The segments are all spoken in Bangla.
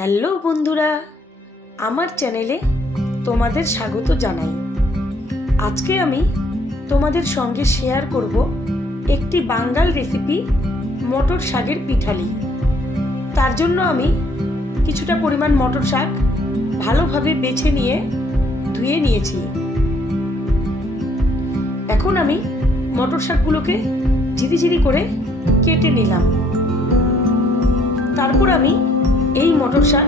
হ্যালো বন্ধুরা, আমার চ্যানেলে তোমাদের স্বাগত জানাই। আজকে আমি তোমাদের সঙ্গে শেয়ার করব একটি বাঙ্গাল রেসিপি, মটর শাকের পিঠালি। তার জন্য আমি কিছুটা পরিমাণ মটর শাক ভালোভাবে বেছে নিয়ে ধুয়ে নিয়েছি। এখন আমি মটর শাকগুলোকে ঝিরিঝিরি করে কেটে নিলাম। তারপর আমি এই মটর শাক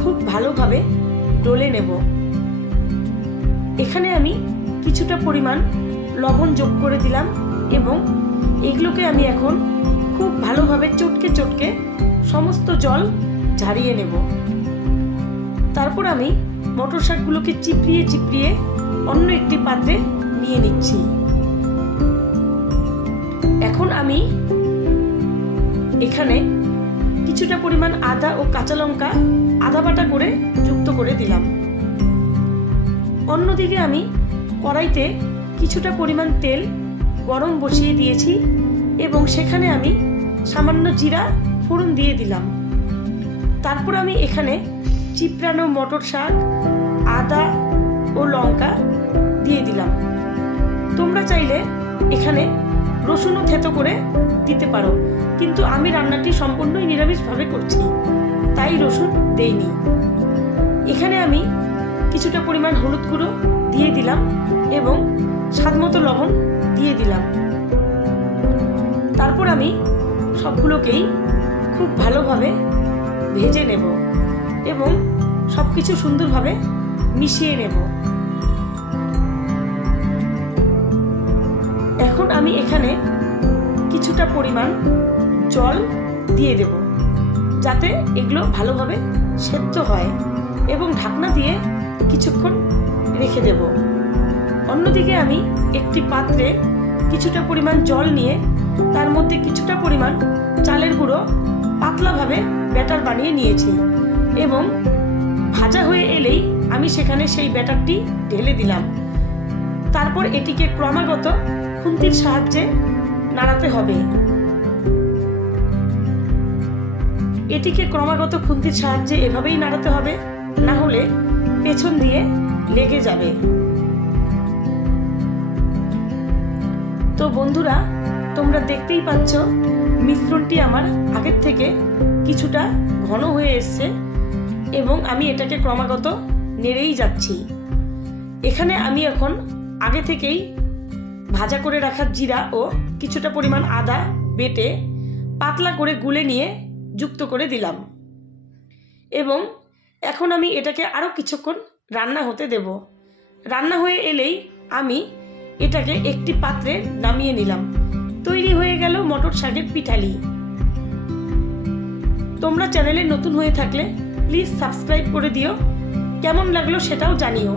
খুব ভালোভাবে ডলে নেব। এখানে আমি কিছুটা পরিমাণ লবণ যোগ করে দিলাম এবং এগুলোকে আমি এখন খুব ভালোভাবে চটকে চটকে সমস্ত জল ঝারিয়ে নেব। তারপর আমি মটর শাকগুলোকে চিপড়িয়ে চিপড়িয়ে অন্য একটি পাত্রে নিয়ে নিচ্ছি। এখন আমি এখানে কিছুটা পরিমাণ আদা ও কাঁচা লঙ্কা আধা বাটা করে যুক্ত করে দিলাম। অন্যদিকে আমি কড়াইতে কিছুটা পরিমাণ তেল গরম বসিয়ে দিয়েছি এবং সেখানে আমি সামান্য জিরা ফোড়ন দিয়ে দিলাম। তারপর আমি এখানে চিপড়ানো মটর শাক, আদা ও লঙ্কা দিয়ে দিলাম। তোমরা চাইলে এখানে রসুনও থেতো করে দিতে পারো, কিন্তু আমি রান্নাটি সম্পূর্ণই নিরামিষভাবে করছি, তাই রসুন দেইনি। এখানে আমি কিছুটা পরিমাণ হলুদ গুঁড়ো দিয়ে দিলাম এবং স্বাদমতো লবণ দিয়ে দিলাম। তারপর আমি সবগুলোকেই খুব ভালোভাবে ভেজে নেব এবং সব কিছু সুন্দরভাবে মিশিয়ে নেব। এখন আমি এখানে কিছুটা পরিমাণ জল দিয়ে দেব, যাতে এগুলো ভালোভাবে সেদ্ধ হয়, এবং ঢাকনা দিয়ে কিছুক্ষণ রেখে দেব। অন্যদিকে আমি একটি পাত্রে কিছুটা পরিমাণ জল নিয়ে তার মধ্যে কিছুটা পরিমাণ চালের গুঁড়ো পাতলাভাবে ব্যাটার বানিয়ে নিয়েছি এবং ভাজা হয়ে এলেই আমি সেখানে সেই ব্যাটারটি ঢেলে দিলাম। তারপর এটিকে ক্রমাগত খুন্তির সাহায্যে নাড়াতে হবে। এটিকে ক্রমাগত খুন্তির সাহায্যে এভাবেই নাড়াতে হবে, না হলে পেছন দিয়ে লেগে যাবে। তো বন্ধুরা, তোমরা দেখতেই পাচ্ছ মিশ্রণটি আমার আগের থেকে কিছুটা ঘন হয়ে এসছে এবং আমি এটাকে ক্রমাগত নেড়েই যাচ্ছি। এখানে আমি এখন আগে থেকেই ভাজা করে রাখা জিরা ও কিছুটা পরিমাণ আদা বেটে পাতলা করে গুলে নিয়ে যুক্ত করে দিলাম এবং এখন আমি এটাকে আরও কিছুক্ষণ রান্না হতে দেব। রান্না হয়ে এলেই আমি এটাকে একটি পাত্রে নামিয়ে নিলাম। তৈরি হয়ে গেল মটর শাকের পিঠালি। তোমরা চ্যানেলে নতুন হয়ে থাকলে প্লিজ সাবস্ক্রাইব করে দিও। কেমন লাগলো সেটাও জানিও।